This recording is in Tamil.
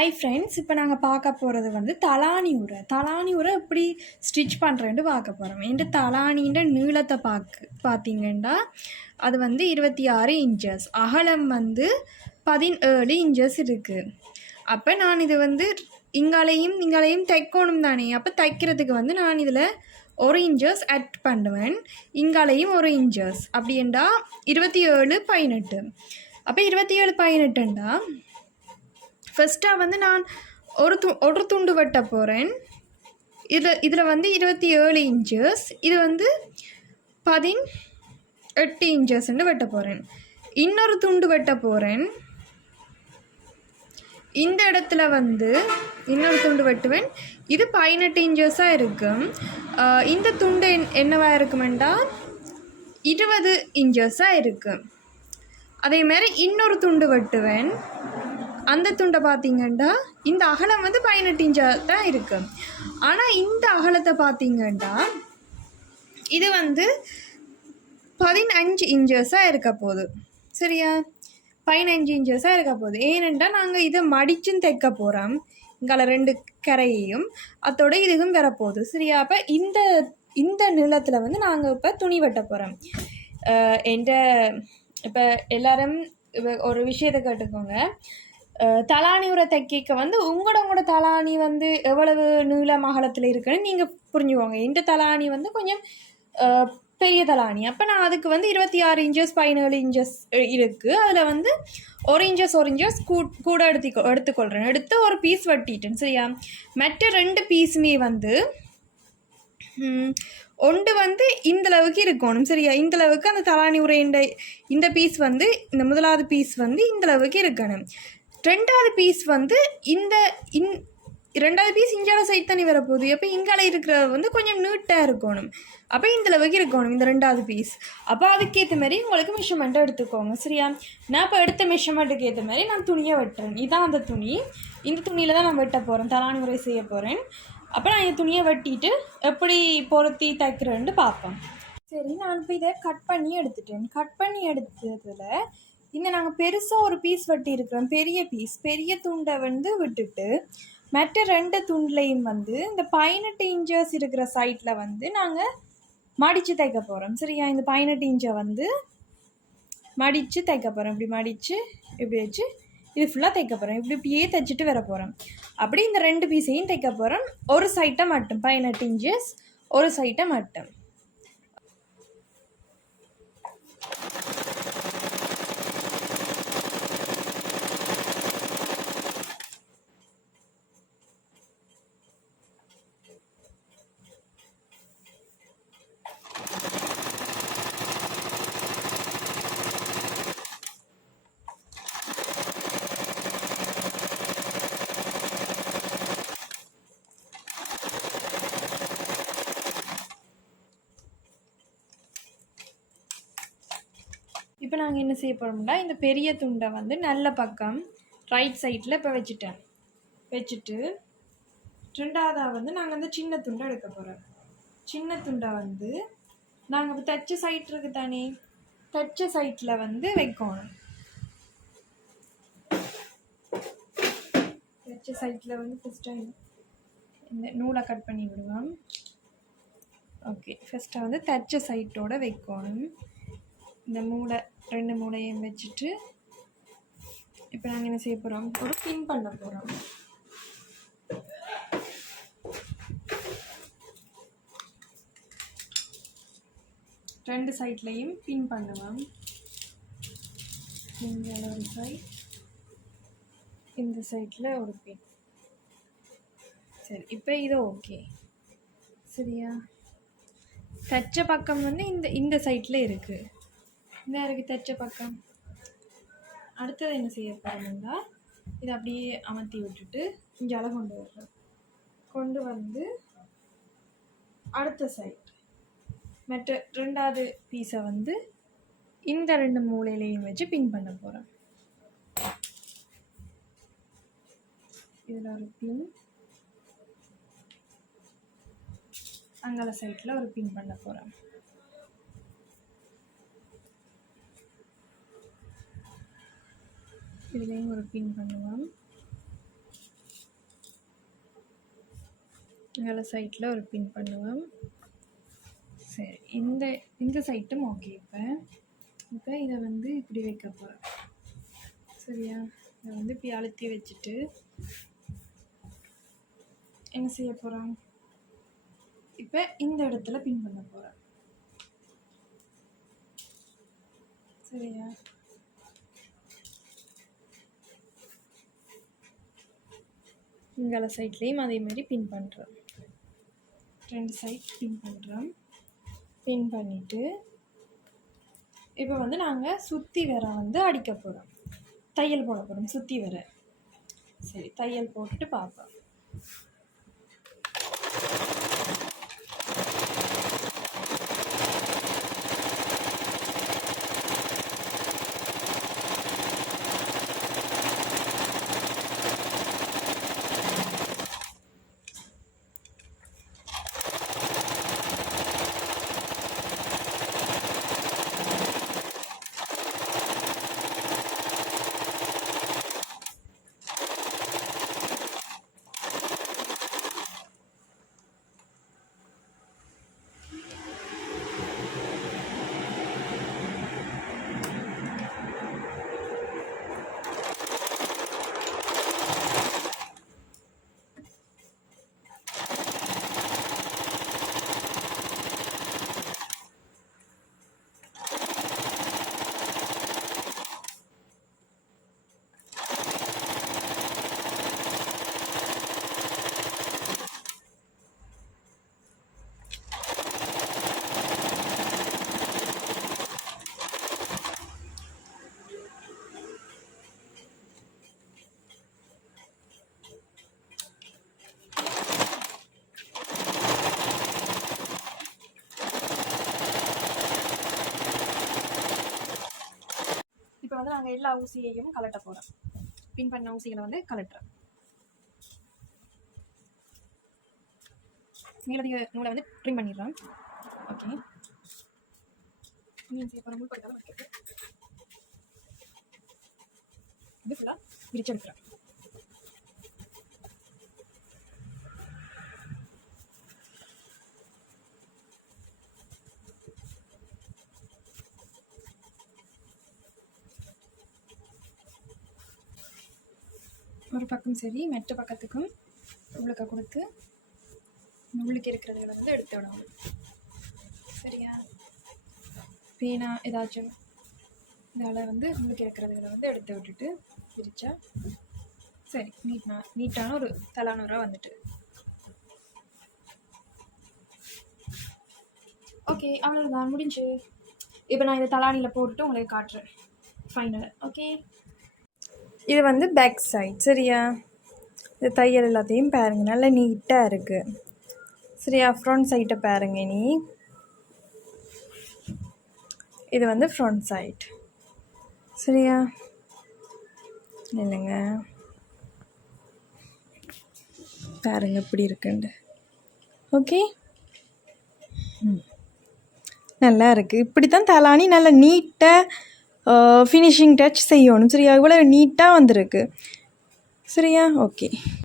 ஹாய் ஃப்ரெண்ட்ஸ், இப்போ நாங்கள் பார்க்க போகிறது வந்து தலாணி உரை எப்படி ஸ்டிச் பண்ணுறேன்ட்டு பார்க்க போகிறோம். என்கிட்ட தலாணின்ற நீளத்தை பார்த்தீங்கன்னா அது வந்து 26 இன்ச்சஸ், அகலம் வந்து 17 இன்ச்சஸ் இருக்குது. அப்போ நான் இது வந்து இங்காலையும் தைக்கணும் தானே. அப்போ தைக்கிறதுக்கு வந்து நான் இதில் 1 இன்ச்சஸ் ஆட் பண்ணுவேன், இங்காலையும் 1 இன்ச்சஸ். அப்படின்டா 27-18. அப்போ 27-18ண்டா ஃபஸ்ட்டாக வந்து நான் ஒரு துண்டு வெட்ட போகிறேன். இதில் வந்து 27 இன்ச்சஸ், இது வந்து 18 இன்ச்சஸ்ன்னு வெட்ட போகிறேன். இன்னொரு துண்டு வெட்ட போகிறேன். இந்த இடத்துல வந்து இன்னொரு துண்டு வெட்டுவேன். இது 18 இன்ச்சஸாக இருக்கும். இந்த துண்டு என்னவாக இருக்குமெண்டா 20 இன்ச்சஸாக இருக்கும். அதேமாதிரி இன்னொரு துண்டு வெட்டுவேன். அந்த துண்டை பார்த்தீங்கன்னா இந்த அகலம் வந்து 18 இன்ச்சாக தான் இருக்குது. ஆனால் இந்த அகலத்தை பார்த்தீங்கன்னா இது வந்து 15 இன்ச்சஸாக இருக்க போகுது. சரியா, 15 இன்ச்சஸாக இருக்க போகுது. ஏனென்றால் நாங்கள் இதை மடிச்சும் தைக்க போகிறோம். இங்கால 2 கரையையும் அதோட இதுவும் வரப்போகுது. சரியா, அப்போ இந்த நிலத்தில் வந்து நாங்கள் இப்போ துணி வெட்ட போகிறோம். இப்போ எல்லாரும் ஒரு விஷயத்தை கேட்டுக்கோங்க. தலாணி உரை தைக்க வந்து உங்களோட தலாணி வந்து எவ்வளவு நீளம் அகலத்தில் இருக்குன்னு நீங்கள் புரிஞ்சுக்கோங்க. இந்த தலாணி வந்து கொஞ்சம் பெரிய தலாணி. அப்போ நான் அதுக்கு வந்து 26 இன்ச்சஸ் 17 இன்ச்சஸ் இருக்குது. அதில் வந்து 1 இன்ச்சஸ் கூட எடுத்துக்கொள்கிறேன். எடுத்து ஒரு பீஸ் வெட்டிட்டேன். சரியா, மற்ற 2 பீஸுமே வந்து ஒன்று வந்து இந்தளவுக்கு இருக்கணும். சரியா, இந்தளவுக்கு அந்த தலாணி உரையின் இந்த பீஸ் வந்து இந்த முதலாவது பீஸ் வந்து இந்தளவுக்கு இருக்கணும். ரெண்டாவது பீஸ் வந்து ரெண்டாவது பீஸ் இங்கால சைட் தண்ணி வரப்போகுது. அப்போ இங்கால இருக்கிற வந்து கொஞ்சம் நீட்டாக இருக்கணும். அப்போ இந்தளவுக்கு இருக்கணும் இந்த ரெண்டாவது பீஸ். அப்போ அதுக்கேற்ற மாதிரி உங்களுக்கு மெஷர்மெண்ட்டை எடுத்துக்கோங்க. சரியா, நான் இப்போ எடுத்த மெஷர்மெண்ட்டுக்கு ஏற்ற மாதிரி நான் துணியை வெட்டுறேன். இதான் அந்த துணி. இந்த துணியில் தான் நான் வெட்ட போகிறேன், தலாணி உரை செய்ய போகிறேன். அப்போ நான் இந்த துணியை வெட்டிட்டு எப்படி பொருத்தி தைக்கிறேன்னு பார்ப்பேன். சரி, நான் இப்போ இதை கட் பண்ணி எடுத்துட்டேன். கட் பண்ணி எடுத்ததில் இந்த நாங்கள் பெருசாக ஒரு பீஸ் வெட்டி இருக்கிறோம், பெரிய துண்டை வந்து விட்டுட்டு மற்ற 2 துண்டுலையும் வந்து இந்த 18 இன்ச்சஸ் இருக்கிற சைட்டில் வந்து நாங்கள் மடித்து தைக்க போகிறோம். சரியா, இந்த 18 இன்ச்சை வந்து மடித்து தைக்க போகிறோம். இப்படி மடித்து இப்படி வச்சு இது ஃபுல்லாக தைக்க போகிறோம். இப்படியே தைச்சிட்டு வர போகிறோம். அப்படி இந்த 2 பீஸையும் தைக்க போகிறோம். ஒரு சைட்டை மட்டும் 18 இன்ச்சஸ், ஒரு சைட்டை மட்டும். இப்போ நாங்கள் என்ன செய்ய போகிறோம்னா இந்த பெரிய துண்டை வந்து நல்ல பக்கம் ரைட் சைடில் இப்போ வச்சுட்டு ரெண்டாவதாக வந்து நாங்கள் அந்த சின்ன துண்டை எடுக்க போகிறோம். சின்ன துண்டை வந்து நாங்கள் இப்போ தைச்ச சைட் இருக்குது தானே, தைச்ச சைட்டில் வந்து வைக்கணும். தைச்ச சைட்டில் வந்து ஃபஸ்ட்டாக இந்த நூலை கட் பண்ணி விடுவோம். ஓகே, ஃபஸ்ட்டாக வந்து தைச்ச சைட்டோடு வைக்கணும். இந்த 2 மூளையும் வச்சுட்டு இப்போ நாங்கள் என்ன செய்ய போகிறோம், ஒரு பின் பண்ண போகிறோம். ரெண்டு சைட்லையும் பின் பண்ணுவோம். இங்கே ஒரு சைட், இந்த சைட்டில் ஒரு பின். சரி, இப்போ இது ஓகே. சரியா, தச்ச பக்கம் வந்து இந்த சைட்டில் இருக்குது. இந்த இருக்குது தைச்ச பக்கம். அடுத்தது என்ன செய்ய போகிறோம்னா இதை அப்படியே அமர்த்தி விட்டுட்டு இங்கே கொண்டு வந்து அடுத்த சைட் மற்ற 2வது பீஸை வந்து இந்த 2 மூலையிலையும் வச்சு பின் பண்ண போகிறோம். இதில் ஒரு பின், அங்கால சைட்டில் ஒரு பின் பண்ண போகிறோம். இதுலேயும் ஒரு பின் பண்ணுவோம். இங்கே சைட்டில் ஒரு பின் பண்ணுவோம். சரி, இந்த சைட்டும் ஓகே. இப்போ இதை வந்து இப்படி வைக்க போகிறேன். சரியா, இதை வந்து இப்படி அழுத்தி வச்சுட்டு என்ன செய்ய போகிறோம், இப்போ இந்த இடத்துல பின் பண்ண போகிறேன். சரியா, இங்கே சைட்லேயும் அதே மாதிரி பின் பண்ணுறோம். 2 சைட் பின் பண்ணுறோம். பின் பண்ணிவிட்டு இப்போ வந்து நாங்கள் சுற்றி வர வந்து அடிக்க போகிறோம், தையல் போட போகிறோம் சுற்றி வர. சரி, தையல் போட்டு பார்ப்போம். இப்போ வந்து நாங்கள் எல்லா ஊசியையும் கலட்ட போகிறோம். பின் பண்ண ஊசிகளை வந்து கலட்டுறோம். நீளதிக நூலை வந்து ட்ரிம் பண்ணிடுறோம். ஓகே, செய்ய போகிற முள் படுத்தாலும் இது ஃபுல்லாக விரிச்செடுக்கிறோம். ஒரு பக்கம் சரி, மற்ற பக்கத்துக்கும் உள்ளுக்க கொடுத்து உள்ளுக்கு இருக்கிறதுகளை வந்து எடுத்து விடணும். சரியா, பேனா ஏதாச்சும் இதால் வந்து உள்ளுக்கு இருக்கிறதுகளை வந்து எடுத்து விட்டுட்டு பிரித்தா சரி, நீட்டான ஒரு தலானூராக வந்துட்டு. ஓகே, அவ்வளோதான், முடிஞ்சு. இப்போ நான் இதை தலானியில் போட்டுட்டு உங்களுக்கு காட்டுறேன் ஃபைனல். ஓகே, இது வந்து பேக் சைட். சரியா, இது தையல் எல்லாத்தையும் பாருங்க, நல்லா நீட்டாக இருக்குது. சரியா, ஃப்ரண்ட் சைட்டை பாருங்க. நீ இது வந்து ஃப்ரண்ட் சைட். சரியா, இல்லைங்க பாருங்க இப்படி இருக்குண்டு. ஓகே, நல்லா இருக்குது. இப்படி தான் தலானி நல்லா நீட்டாக ஃபினிஷிங் டச் செய்யணும். சரியா, இவ்வளோ நீட்டாக வந்திருக்கு. சரியா, ஓகே.